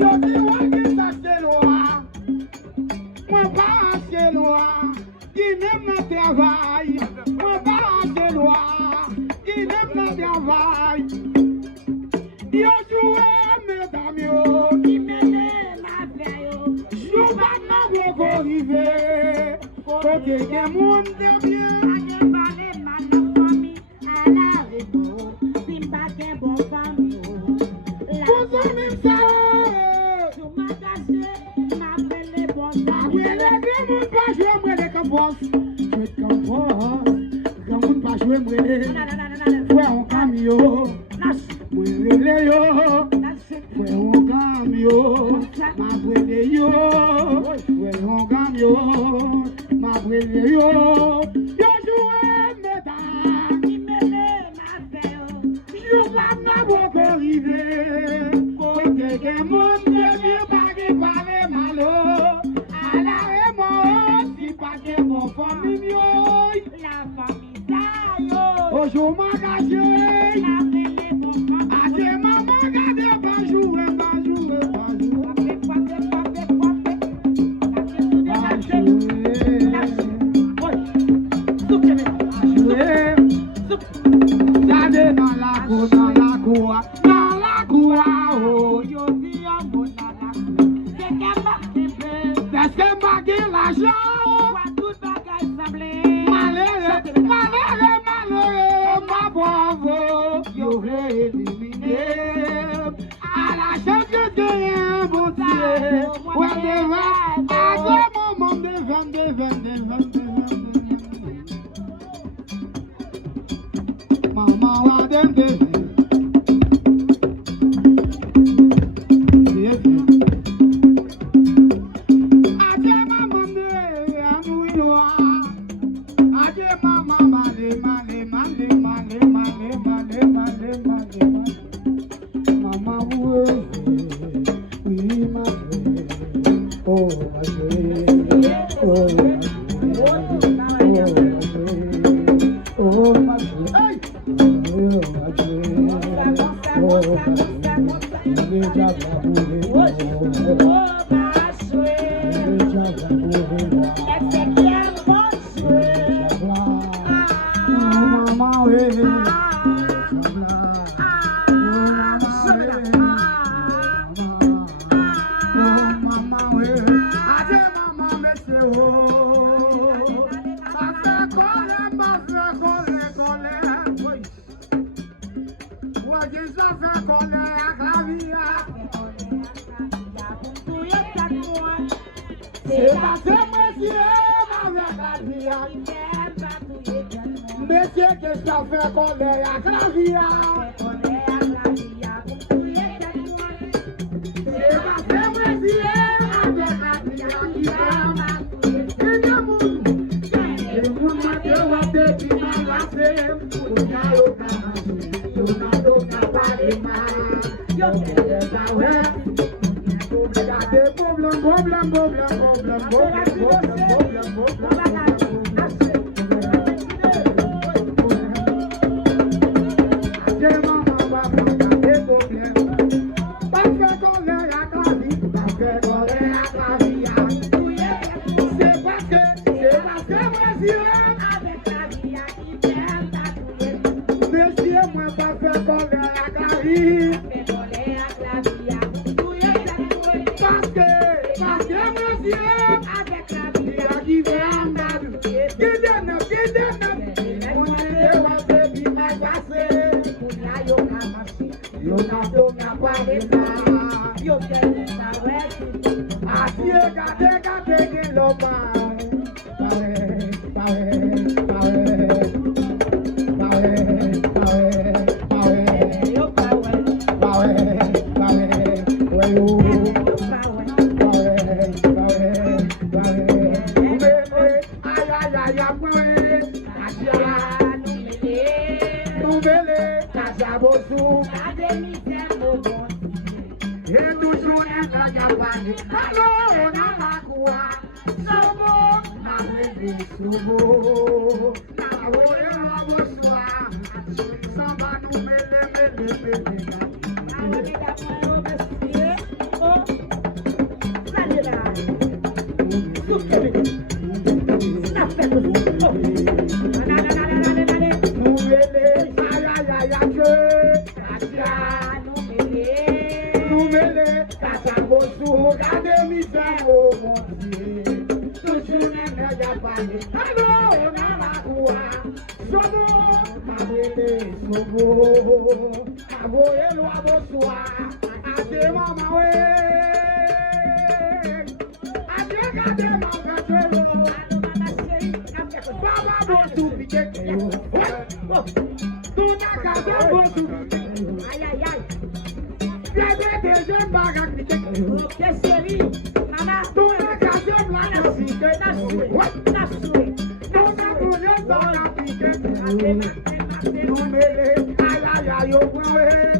Yo di wagi sa cheloa, mwen pa cheloa, ki nem nan travay, mwen pa cheloa, ki nem nan travay. Yo jouwe mesdames yo, ki mene na fe yo, jou bak nan woko rive, kote gen moun debye. Age bale man nan fami, ala rebo, simba gen bon fami yo. Pouzo mim sa yo, Sou magache, ma vele bon fami. wele gen moun pa jwe mwede ka boss. Jwe ka boss, gen moun pa jwe mwede, fwe on kamyo. Mwen rele yo, fwe on kamyo. Ma brele yo, fwe on kamyo. Ma brele yo, yo jouwe medan. Ki mene na fe yo. Jou bak nan woko rive, kote gen moun debye bagi pale malo. Ala remo, si pake bon fami myoy. La fami sa yo. Ojo magaje, La vele bon fami. ate maman gade banjouwe, banjouwe, banjouwe. Kwape. La se sou de la se. La se. Oy. Souke me. Gade nan la cour, oh. Yo di yon bon nan la kou. Se ke mak tepe. Deske magi l'argent, Kwa tout bagay sable. malere, ma pauvre, yo re-elimine. A la chance que t'es bon Dieu, ouais devant, à ce moment devant. Maman wa dem devant. Aje mama me anuiloa. Aje mama male. Mama we ma oh ma hey mama we Monsieur que ça fait colère à Clavia. Oh, Numele, casa vosu, gade mi se o monti. Tushune me ya pani, hello na kuwa. Sobo, mawele sobo. Abo elu abo suwa, ate mama we. Ate gade mama twelo. Baba vosu pikeke. Tuna gade vosu pikeke. Aïe, aïe, aïe. Que série, maman, tout le quartier blanc n'a piqué, n'a soué, n'a soué, n'a brûlé dans la piqué, nous mêlés, aïe aïe aïe, au point.